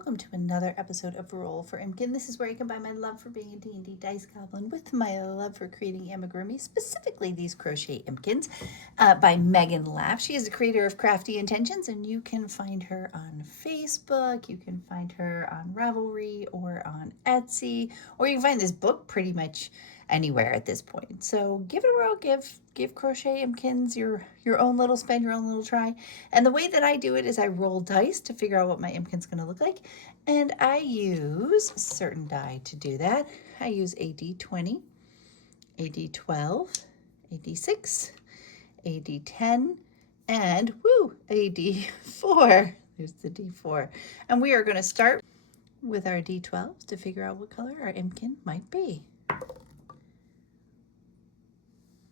Welcome to another episode of Roll for Impkin. This is where you combine my love for being a D&D dice goblin with my love for creating amigurumi, specifically these Crochet Impkins, by Megan Laff. She is the creator of Crafty Intentions, and you can find her on Facebook, you can find her on Ravelry or on Etsy, or you can find this book pretty much anywhere at this point. So give it a whirl, give Crochet Impkins your own little spin, your own little try. And the way that I do it is I roll dice to figure out what my Impkin's going to look like. And I use certain die to do that. I use a D20, a D12, a D6, a D10, and a D4. There's the D4. And we are going to start with our D12s to figure out what color our Impkin might be.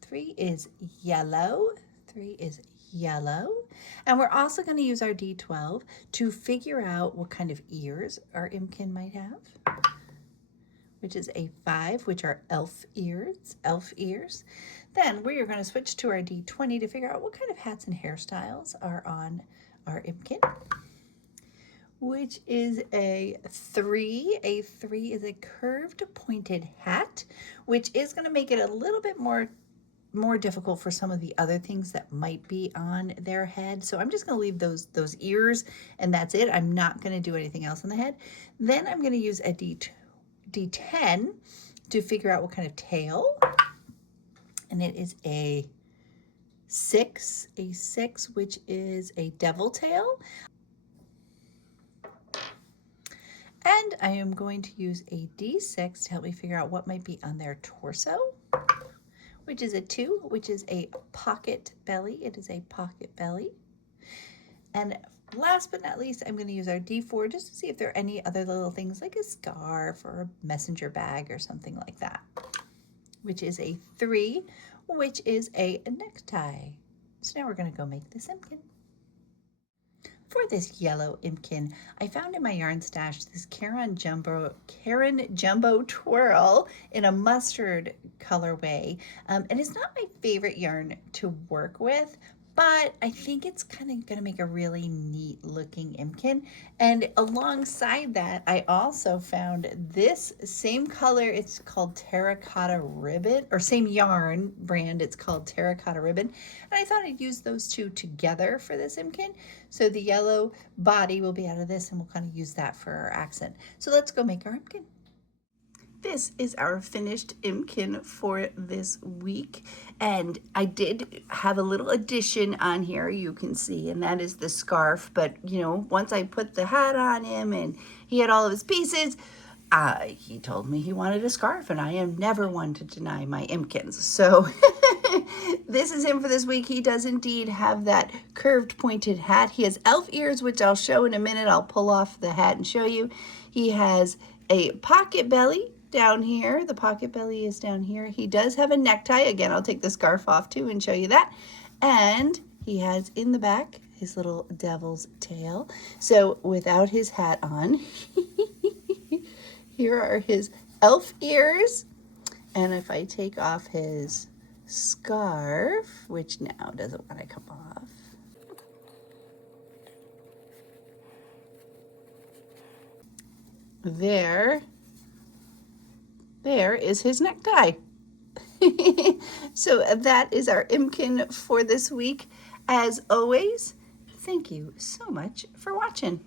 3 is yellow. 3 is yellow. And we're also going to use our D12 to figure out what kind of ears our Impkin might have, which is a 5, which are elf ears. Then we are going to switch to our D20 to figure out what kind of hats and hairstyles are on our Impkin, which is a 3. A 3 is a curved pointed hat, which is going to make it a little bit more difficult for some of the other things that might be on their head. So I'm just going to leave those ears and that's it. I'm not going to do anything else on the head. Then I'm going to use a D10 to figure out what kind of tail. And it is a 6, which is a devil tail. And I am going to use a D6 to help me figure out what might be on their torso, which is a 2, which is a pocket belly. It is a pocket belly. And last but not least, I'm going to use our D4 just to see if there are any other little things like a scarf or a messenger bag or something like that, which is a 3, which is a necktie. So now we're going to go make this Impkin. For this yellow Impkin, I found in my yarn stash this Karen Jumbo Twirl in a mustard colorway. And it's not my favorite yarn to work with, but I think it's kind of going to make a really neat looking Impkin. And alongside that, I also found this same color. It's called Terracotta Ribbon, or same yarn brand. It's called Terracotta Ribbon. And I thought I'd use those two together for this Impkin. So the yellow body will be out of this, and we'll kind of use that for our accent. So let's go make our Impkin. This is our finished Impkin for this week, and I did have a little addition on here, you can see, and that is the scarf. But you know, once I put the hat on him and he had all of his pieces, he told me he wanted a scarf, and I am never one to deny my Impkins. So this is him for this week. He does indeed have that curved pointed hat. He has elf ears, which I'll show in a minute. I'll pull off the hat and show you. He has a pocket belly down here. The pocket belly is down here. He does have a necktie. Again, I'll take the scarf off too and show you that. And he has in the back his little devil's tail. So without his hat on, here are his elf ears. And if I take off his scarf, which now doesn't want to come off, there is his necktie. So that is our Impkin for this week. As always, thank you so much for watching.